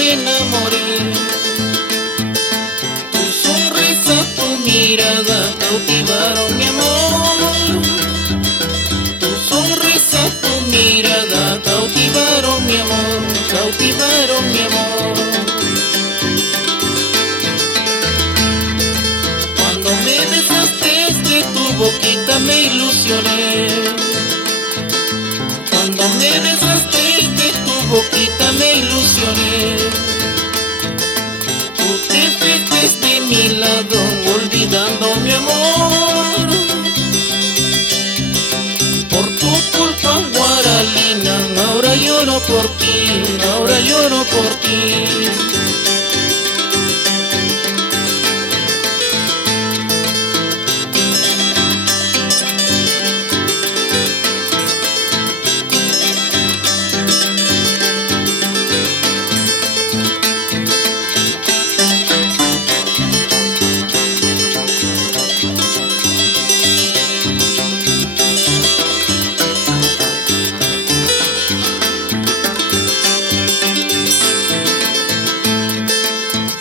me enamoré. Tu sonrisa, tu mirada cautivaron mi amor. Tu sonrisa, tu mirada cautivaron mi amor, cautivaron mi amor. Cuando me besaste de tu boquita me ilusioné. Cuando me besaste de tu boquita me ilusioné. Tú te fuiste de mi lado olvidando mi amor. Por tu culpa, Guaralina, ahora lloro por ti, ahora lloro por ti.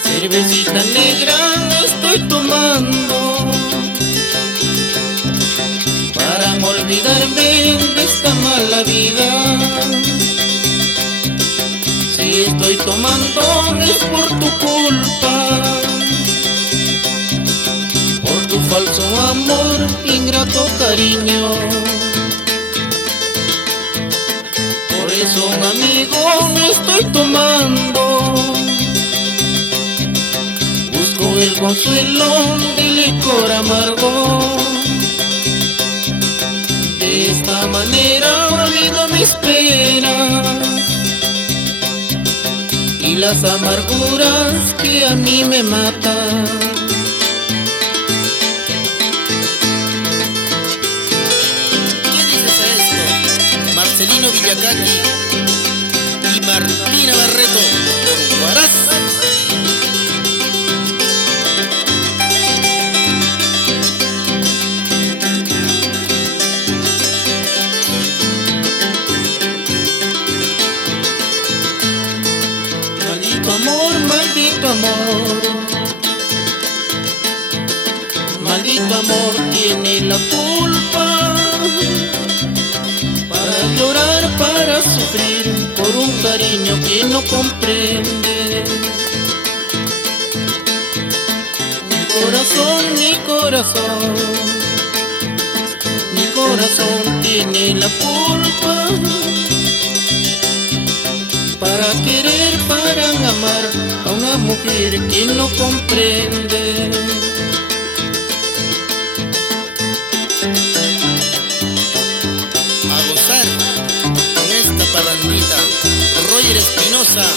Cervecita negra estoy tomando para olvidarme de esta mala vida. Si estoy tomando es por tu culpa, por tu falso amor, ingrato cariño. Por eso, amigo, estoy tomando. El consuelo del licor amargo. De esta manera olvido mis penas y las amarguras que a mí me matan. ¿Qué dices a esto? Marcelino Villacaqui y Martina Barreto por Huaraz. Amor, maldito amor, maldito amor tiene la culpa para llorar, para sufrir por un cariño que no comprende. Mi corazón, mi corazón, mi corazón tiene la culpa para querer, para amar a una mujer que no comprende. A gozar con esta parrandita, Roger Espinosa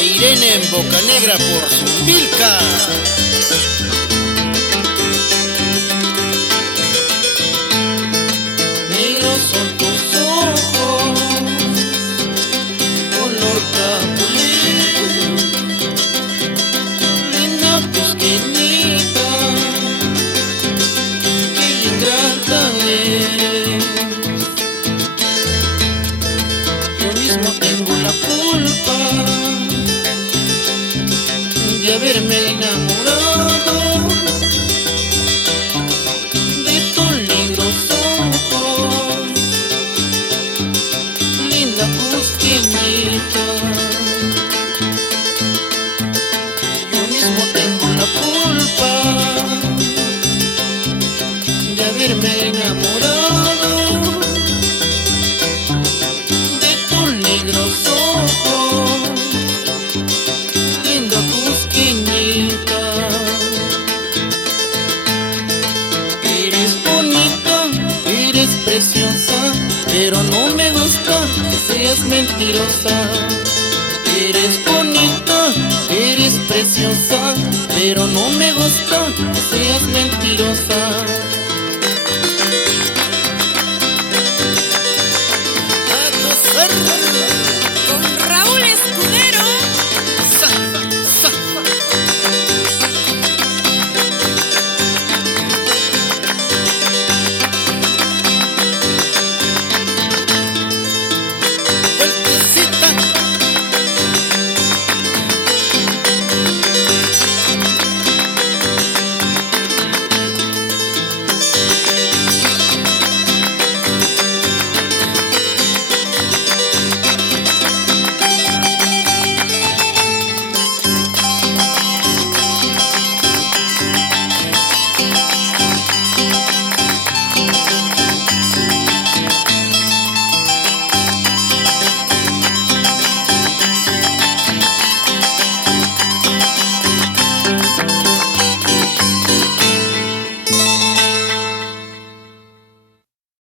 e Irene en Bocanegra por Zumbilca. Negros son tus ojos, color capulín, linda cusqueñita, qué ingrata es. Yo mismo tengo la culpa de haberme enamorado de tus lindos ojos, linda cusqueñita. Yo mismo tengo la culpa de haberme enamorado de tus negros ojos, linda cusqueñita. Eres bonita, eres preciosa, pero no me gusta que seas mentirosa. Eres bonita, eres preciosa, pero no me gusta que